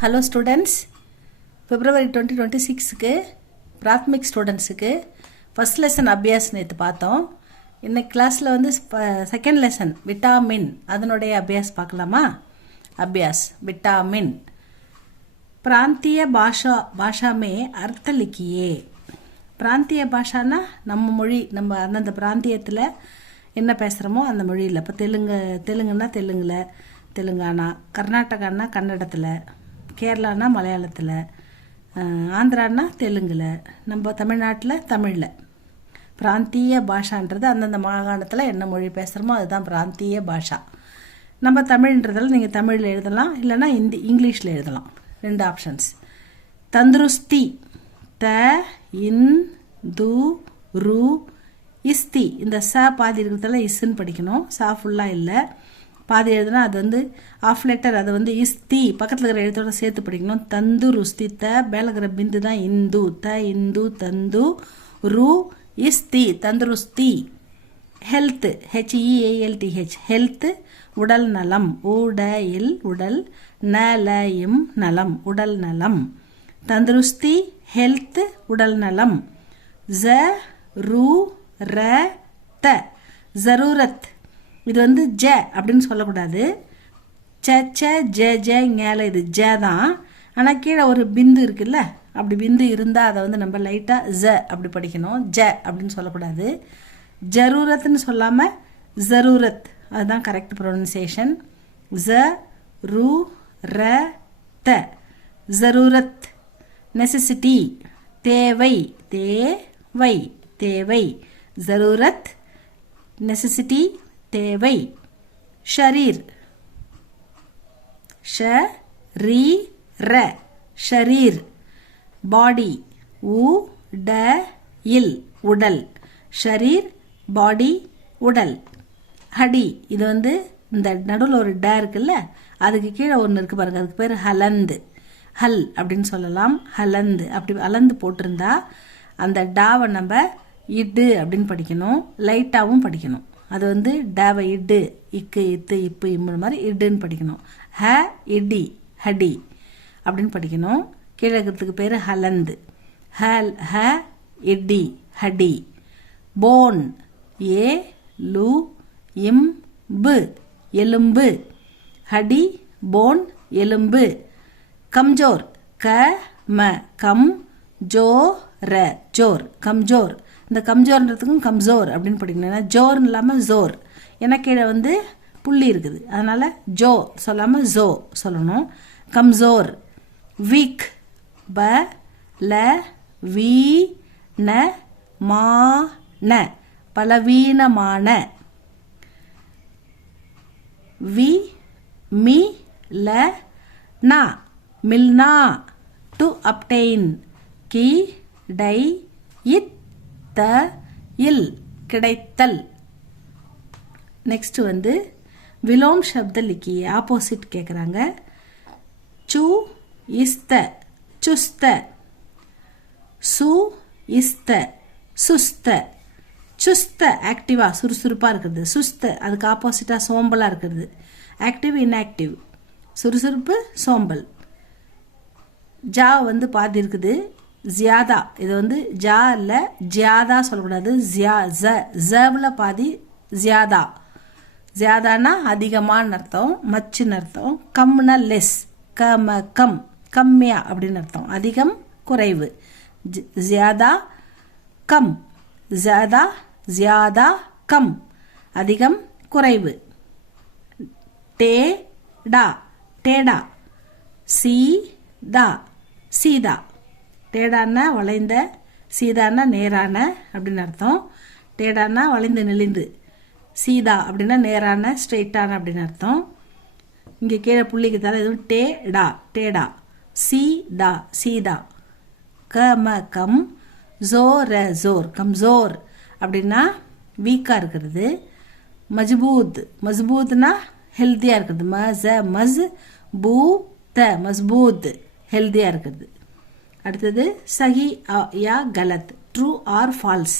Hello students, February 2026 Prathmik ஸ்டூடெண்ட்ஸுக்கு first lesson Abhyas நேற்று பார்த்தோம். இன்னைக்கு கிளாஸில் வந்து செகண்ட் லெசன் விட்டாமின் அதனுடைய அபியாஸ் பார்க்கலாமா? அபியாஸ் விட்டாமின் பிராந்திய பாஷா மே அர்த்த லிக்கியே. பிராந்திய பாஷானா நம்ம மொழி, நம்ம அந்தந்த பிராந்தியத்தில் என்ன பேசுகிறோமோ அந்த மொழியில். இப்போ தெலுங்குன்னா தெலுங்கில், தெலுங்கானா, கர்நாடகான்னா கன்னடத்தில், கேரளானா மலையாளத்தில், ஆந்திரானா தெலுங்கில், நம்ம தமிழ்நாட்டில் தமிழில். பிராந்திய பாஷான்றது அந்தந்த மாகாணத்தில் என்ன மொழி பேசுகிறோமோ அதுதான் பிராந்திய பாஷா. நம்ம தமிழ்ன்றதால நீங்கள் தமிழில் எழுதலாம், இல்லைனா இங்கிலீஷில் எழுதலாம். ரெண்டு ஆப்ஷன்ஸ். தந்துருஸ்தி த இன் து ரு இஸ்தி. இந்த ச பாதி இருக்கிறதால இஸ்ன்னு படிக்கணும். சா ஃபுல்லாக இல்லை, பாதி எழுதுனா அது வந்து ஆஃப் லெட்டர், அதை வந்து இஸ்தி பக்கத்தில் இருக்கிற எழுத்தோட சேர்த்து படிக்கணும். தந்து ருஸ்தி த மேலே இருக்கிற பிந்து தான் இந்து. த இந்து தந்து ரு இஸ்தி தந்துருஸ்தி. ஹெல்த் HEALTH ஹெல்த் உடல் நலம். உடல் உடல் நலம் நலம் உடல் நலம். தந்துருஸ்தி ஹெல்த் உடல் நலம். ஜ ரு ர த ஜரூரத். இது வந்து ஜ அப்படின்னு சொல்லக்கூடாது. ஜ மேலே இது ஜ தான். ஆனால் கீழே ஒரு பிந்து இருக்குல்ல, அப்படி பிந்து இருந்தால் அதை வந்து நம்ம லைட்டாக ஜ அப்படி படிக்கணும். ஜ அப்படின்னு சொல்லக்கூடாது. ஜரூரத்னு சொல்லாமல் ஜரூரத், அதுதான் கரெக்ட் ப்ரொனன்சியேஷன். ஜ ரு ர த ஜரூரத். நெசசிட்டி தேவை, தேவை தேவை. ஜரூரத் நெசசிட்டி தேவை. ஷரீர் ஷரீர ஷரீர். பாடி உடல் உடல். ஷரீர் பாடி உடல். ஹடி இது வந்து இந்த நடுவில் ஒரு ட இருக்குல்ல, அதுக்கு கீழே ஒன்று இருக்குது பாருங்கள், அதுக்கு பேர் ஹலந்து. ஹல் அப்படின்னு சொல்லலாம். ஹலந்து அப்படி அலந்து போட்டிருந்தா அந்த டாவை நம்ம இட்டு அப்படின்னு படிக்கணும். லைட்டாகவும் படிக்கணும். அது வந்து டாவை இட்டு, இக்கு இத்து இப்பு இம்முன்னு மாதிரி இட்டுன்னு படிக்கணும். ஹ இடி ஹடி அப்படின்னு படிக்கணும். கீழே இருக்கிறதுக்கு பேர் ஹலந்து. ஹல் ஹ இடி ஹடி. போன் ஏ லு இம் பு எலும்பு. ஹடி போன் எலும்பு. கம்ஜோர் க ம கம் ஜோ ர ஜோர் கம்ஜோர். இந்த கம்ஜோர்ன்றதுக்கும் கம்ஜோர் அப்படின்னு படிக்கணும். ஏன்னா ஜோர்னு இல்லாமல் ஜோர், ஏன்னா கீழே வந்து புள்ளி இருக்குது, அதனால் ஜோ சொல்லாமல் ஜோ சொல்லணும். கம்ஜோர். வீக் ப ல வீ ந மா ந பலவீனமான. வி மி ல நா மில்னா டு அப்டெயின். கி டை இத் த இல் கிடைத்தல். நெக்ஸ்ட் வந்து விலோம் சப்த லிக்கி ஆப்போசிட் கேட்குறாங்க. சு இஸ்த சுஸ்த. சு இஸ்த சுஸ்த. சுஸ்த ஆக்டிவாக சுறுசுறுப்பாக இருக்கிறது. சுஸ்த அதுக்கு ஆப்போசிட்டாக சோம்பலாக இருக்கிறது. Active inactive. சுறுசுறுப்பு சோம்பல். ஜா வந்து பாதி இருக்குது. ஜியாதா இது வந்து ஜா இல்லை ஜியாதா சொல்லக்கூடாது. ஜவில் பாதி ஜியாதா. ஜியாதானா அதிகமான அர்த்தம், மச்சுன்னு அர்த்தம். கம்னா லெஸ், கம கம் கம்மியா அப்படின்னு அர்த்தம். அதிகம் குறைவு. ஜியாதா கம். ஜியாதா ஜியாதா கம் அதிகம் குறைவு. டேடா டேடா. சீதா சீதா. டேடான்னா வளைந்த, சீதான்னா நேரான அப்படின்னு அர்த்தம். டேடான்னா வளைந்து நெளிந்து, சீதா அப்படின்னா நேரான ஸ்ட்ரெயிட்டான அப்படின்னு அர்த்தம். இங்கே கீழே புள்ளிக்கு தர எதுவும் டேடா டேடா. சீதா சீதா. கம கம் ஜோர ஜோர் கம்ஜோர் அப்படின்னா வீக்காக இருக்கிறது. மஜ்பூத் மஜ்பூத்னா ஹெல்த்தியாக இருக்கிறது. மஸ் பூ த மஸ்பூத் ஹெல்த்தியாக இருக்கிறது. அடுத்தது சஹி யா கலத் ட்ரூ ஆர் ஃபால்ஸ்,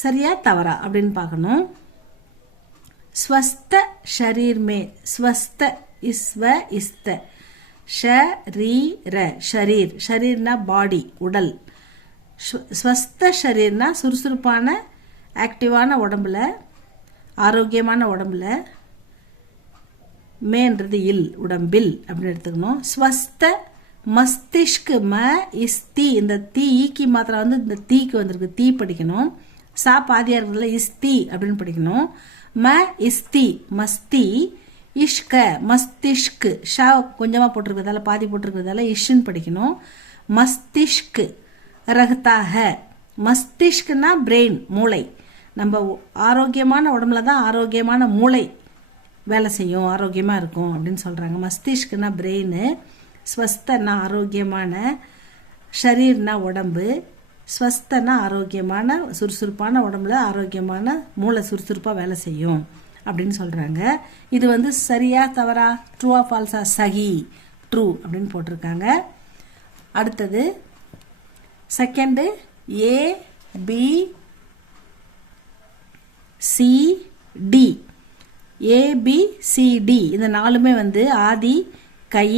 சரியா தவறா அப்படின்னு பார்க்கணும். ஸ்வஸ்த ஷரீர் மே ஸ்வஸ்த இஸ்வ இஸ்த ஷரீர ஷரீர் ஷரீர்னா பாடி உடல். ஸ்வஸ்த ஷரீர்னா சுறுசுறுப்பான ஆக்டிவான உடம்புல ஆரோக்கியமான உடம்புல. மேன்றது இல் உடம்பில் அப்படின்னு எடுத்துக்கணும். ஸ்வஸ்த மஸ்திஷ்க் ம இஸ்தி இந்த தீ ஈக்கி மாத்திரம் வந்து இந்த தீக்கு வந்திருக்கு தீ படிக்கணும். சா பாதியா இருக்கிறதுல இஸ்தி அப்படின்னு படிக்கணும். ம இஸ்தி மஸ்தி இஷ்க மஸ்திஷ்கு ஷா கொஞ்சமாக போட்டிருக்கிறதால பாதி போட்டிருக்கிறதால இஷ்ன்னு படிக்கணும். மஸ்திஷ்கு ரகத்தாக மஸ்திஷ்குனா பிரெயின் மூளை. நம்ம ஆரோக்கியமான உடம்புல தான் ஆரோக்கியமான மூளை வேலை செய்யும் ஆரோக்கியமாக இருக்கும் அப்படின்னு சொல்கிறாங்க. மஸ்திஷ்குனா பிரெயின், ஸ்வஸ்தனா ஆரோக்கியமான, ஷரீர்னா உடம்பு, ஸ்வஸ்தனா ஆரோக்கியமான சுறுசுறுப்பான உடம்புல ஆரோக்கியமான மூளை சுறுசுறுப்பாக வேலை செய்யும் அப்படின்னு சொல்கிறாங்க. இது வந்து சரியா தவறா, ட்ரூவா ஃபால்ஸா? சஹி ட்ரூ அப்படின்னு போட்டிருக்காங்க. அடுத்தது second A B C D. ABCD இந்த நாலுமே வந்து ஆதி கை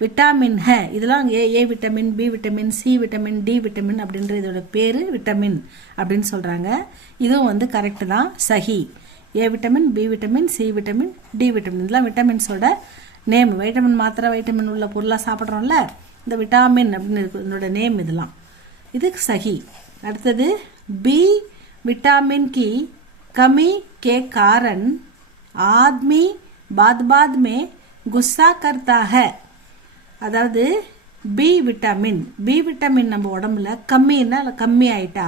விட்டாமின் ஹ. இதெல்லாம் A vitamin, B vitamin, C vitamin, D vitamin அப்படின்ற இதோட பேர் விட்டமின் அப்படின்னு சொல்கிறாங்க. இதுவும் வந்து கரெக்டு தான், சஹி. A vitamin, B vitamin, C vitamin, D vitamin இதெல்லாம் விட்டமின்ஸோட நேம். வைட்டமின் மாத்திரை வைட்டமின் உள்ள பொருளாக சாப்பிட்றோம்ல, இந்த விட்டாமின் அப்படின்னு இருக்கு இதனோட நேம். இதெல்லாம் இது சஹி. அடுத்தது बी विटामिन की कमी के कारण आदमी बाद बाद में गुस्सा करता है. அதாவது பி விட்டமின் நம்ம உடம்புல கம்மி ஆயிட்டா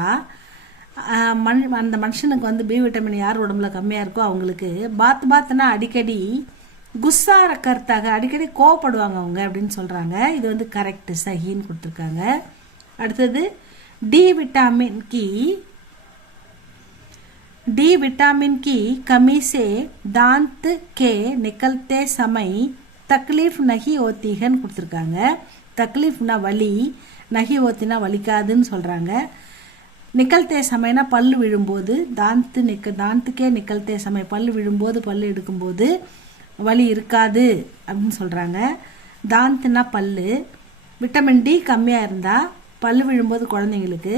அந்த மனுஷனுக்கு வந்து பி விட்டமின் யார் உடம்புல கம்மியாக இருக்கோ அவங்களுக்கு பாத்துனா அடிக்கடி குஸ்ஸா கருத்தாக அடிக்கடி கோவப்படுவாங்க அவங்க அப்படின்னு சொல்கிறாங்க. இது வந்து கரெக்ட், சஹின்னு கொடுத்துருக்காங்க. அடுத்தது डी विटामिन की कमी से दांत के निकलते समय तकलीफ नहीं होती है கொடுத்துருக்காங்க. தக்லீஃப்னா வலி, நகி ஓத்தினா வலிக்காதுன்னு சொல்கிறாங்க. நிக்கல்தே சமயம்னா பல்லு விழும்போது, தாந்துக்கே நிக்கல்தே சமயம் பல்லு விழும்போது பல்லு எடுக்கும்போது வலி இருக்காது அப்படின்னு சொல்கிறாங்க. தாந்துனா பல்லு. விட்டமின் டி கம்மியாக இருந்தால் பல்லு விழும்போது குழந்தைங்களுக்கு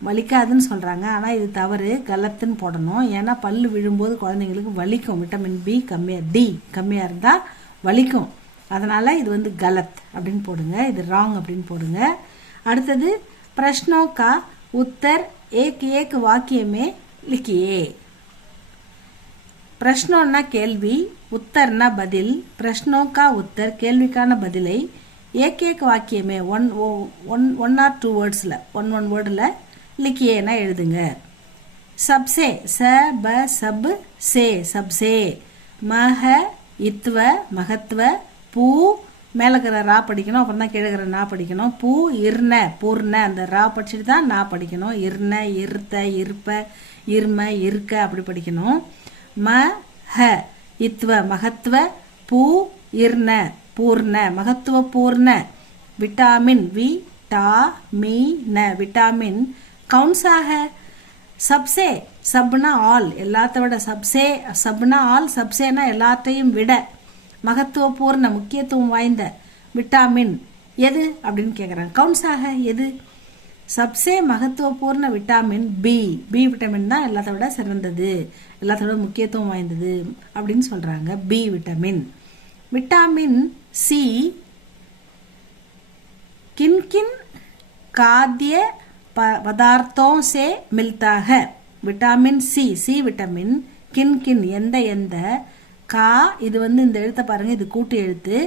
வலிக்காதுன்னு சொல்கிறாங்க. ஆனால் இது தவறு, கலத்துன்னு போடணும். ஏன்னா பல்லு விழும்போது குழந்தைங்களுக்கு வலிக்கும். விட்டமின் பி டி கம்மியாக இருந்தால் வலிக்கும். அதனால் இது வந்து கலத் அப்படின்னு போடுங்க, இது ராங் அப்படின்னு போடுங்க. அடுத்தது பிரஷ்னோ கா உத்தர் ஏக் வாக்கியமே லிக்கியே. பிரஷ்னோன்னா கேள்வி, உத்தர்னா பதில். பிரஷ்னோ கா உத்தர் கேள்விக்கான பதிலை ஏக் வாக்கியமே ஒன் ஆர் டூ வேர்ட்ஸில் ஒன் வேர்டில் லிக்கியேனா எழுதுங்க. சப்சே சப் சே சப்சே மஹ இத்வ மகத்வ பூ மேலே இருக்கிற ரா படிக்கணும், அப்புறம் தான் கீழே இருக்கிற நா படிக்கணும். பூ இர்ன பூர்ண அந்த ரா படிச்சுட்டு தான் நா படிக்கணும். இர்ன இருத்த இருப்ப இரும இருக்க அப்படி படிக்கணும். ம ஹ இத்வ மகத்வ பூ இர்ன பூர்ண மகத்துவ பூர்ண. விட்டாமின் விட்டாமின் கவுன்ஸாக சப்சே சப்னா ஆல் எல்லாத்த விட சப்னா ஆல் சப்சேனா எல்லாத்தையும் விட மகத்துவபூர்ண முக்கியத்துவம் வாய்ந்த விட்டாமின் எது அப்படின்னு கேட்குறாங்க. கவுன்ஸாக எது? சப்சே மகத்துவபூர்ண விட்டாமின் பி விட்டமின் தான் எல்லாத்த விட சிறந்தது, எல்லாத்த விட முக்கியத்துவம் வாய்ந்தது அப்படின்னு சொல்கிறாங்க. B vitamin. விட்டாமின் சி किन किन खाद्य पदार्थों से मिलता है. विटामिन सी विटामिन किन எந்த கா இது வந்து இந்த எழுத்தை பாருங்க, இது கூட்டு எழுத்து,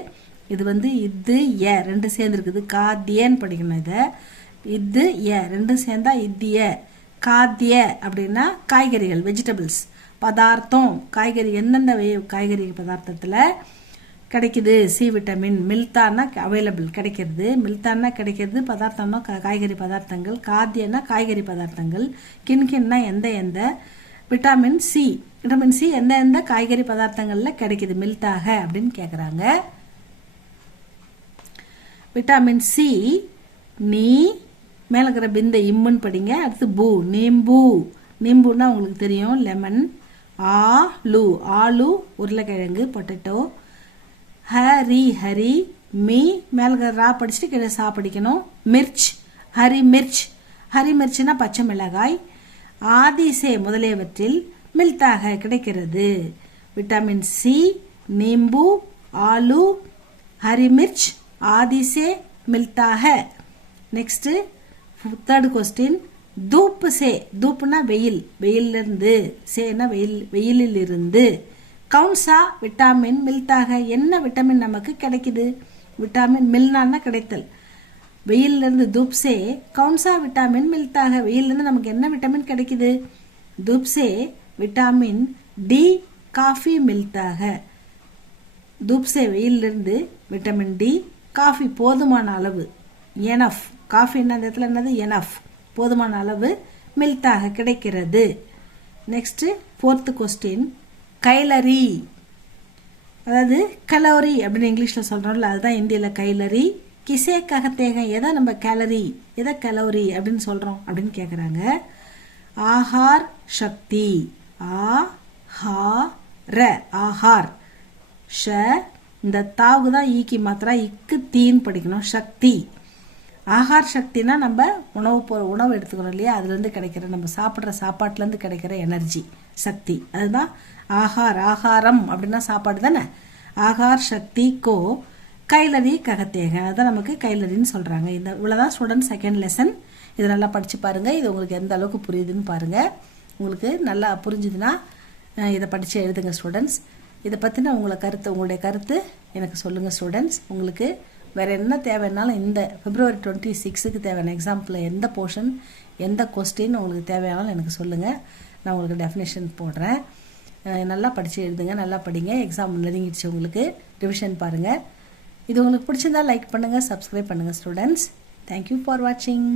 இது வந்து இது ஏ ரெண்டு சேர்ந்துருக்குது, காத்தியன்னு படிக்கணும். இதை இது ஏ ரெண்டு சேர்ந்தா இத்திய. காத்திய அப்படின்னா காய்கறிகள், வெஜிடபிள்ஸ். பதார்த்தம் காய்கறி, எந்தெந்த காய்கறி பதார்த்தத்தில் கிடைக்குது சி விட்டமின். மில்தான்னா அவைலபிள் கிடைக்கிறது, மில்தான்னா கிடைக்கிறது, பதார்த்தம்னா காய்கறி பதார்த்தங்கள், காத்தியன்னா காய்கறி பதார்த்தங்கள், கின்கின்னா எந்த விட்டாமின் சி எந்த காய்கறி பதார்த்தங்களில் கிடைக்குது மில்தாக அப்படின்னு கேட்குறாங்க. விட்டாமின் சி நீ மேலே இருக்கிற பிந்த இம்முன்னு படிங்க. அடுத்து பூ நீம்புன்னா உங்களுக்கு தெரியும், லெமன். ஆலு உருளைக்கிழங்கு பொட்டேட்டோ. ஹரி மீ மேலே ரா படிச்சுட்டு கீழே சா படிக்கணும். மிர்ச், ஹரி மிர்ச், ஹரி மிர்ச்னா பச்சை மிளகாய். ஆதிசே முதலியவற்றில் மில்தாக கிடைக்கிறது. விட்டமின் சி, நீம்பு, ஆலு, ஹரி மிர்ச், ஆதிசே மில்தாக. நெக்ஸ்ட் தேர்ட் கொஸ்டின், தூப்பு சே, தூப்புனா வெயில், வெயிலிருந்து, சேனா வெயில், வெயிலில் இருந்து. கவுன்சா விட்டாமின் மில்தாக, என்ன விட்டமின் நமக்கு கிடைக்குது? விட்டாமின் மில்னா கிடைத்தல். வெயிலிருந்து தூப்சே கவுன்சா விட்டாமின் மில்தாக, வெயிலிருந்து நமக்கு என்ன விட்டமின் கிடைக்குது? தூப்சே விட்டாமின் டி காஃபி மில்தாக. தூப்சே வெயிலிருந்து விட்டமின் டி, காஃபி போதுமான அளவு, எனஃப், காஃபி என்ன இந்த இடத்துல என்னது? எனஃப், போதுமான அளவு மில்தாக கிடைக்கிறது. நெக்ஸ்ட் ஃபோர்த் கொஸ்டின், கைலரி, அதாவது கலோரி அப்படின்னு இங்கிலீஷில் சொல்கிறோம்ல, அதுதான் இந்தியில் கைலரி. கிசே ககத்தேக, எதை நம்ம கேலரி, எதை கலோரி அப்படின்னு சொல்கிறோம் அப்படின்னு கேட்குறாங்க. ஆஹார் சக்தி, ஆ ஹா ர, ஆஹார். ஷ இந்த தாவுக்கு தான் ஈக்கி மாத்திரா, இக்கு தீன்னு படிக்கணும். சக்தி, ஆஹார் சக்தினா நம்ம உணவு எடுத்துக்கணும் இல்லையா, அதுலேருந்து கிடைக்கிற, நம்ம சாப்பிட்ற சாப்பாட்டுலேருந்து கிடைக்கிற எனர்ஜி, சக்தி, அதுதான் ஆஹார். ஆகாரம் அப்படின்னா சாப்பாடு தானே. ஆகார் சக்தி கோ கைலரி ககத்தேக, அதுதான் நமக்கு கைலரின்னு சொல்கிறாங்க. இந்த இவ்வளோதான் ஸ்டூடெண்ட் செகண்ட் லெசன். இதை நல்லா படித்து பாருங்கள். இது உங்களுக்கு எந்த அளவுக்கு புரியுதுன்னு பாருங்கள். உங்களுக்கு நல்லா புரிஞ்சுதுன்னா இதை படித்து எழுதுங்க ஸ்டூடெண்ட்ஸ். இதை பற்றின உங்களுடைய கருத்து எனக்கு சொல்லுங்கள் ஸ்டூடெண்ட்ஸ். உங்களுக்கு வேறு என்ன தேவைன்னாலும் இந்த February 26க்கு தேவையான எக்ஸாம்பிள் எந்த போர்ஷன், எந்த கொஸ்டின் உங்களுக்கு தேவையானாலும் எனக்கு சொல்லுங்கள். நான் உங்களுக்கு டெஃபினேஷன் போடுறேன். நல்லா படித்து எழுதுங்க, நல்லா படிங்க. எக்ஸாம் நெருங்கிடுச்சு, உங்களுக்கு ரிவிஷன் பாருங்கள். இது உங்களுக்கு பிடிச்சிருந்தா லைக் பண்ணுங்கள், சப்ஸ்கிரைப் பண்ணுங்கள் ஸ்டூடெண்ட்ஸ். தேங்க்யூ ஃபார் வாட்சிங்.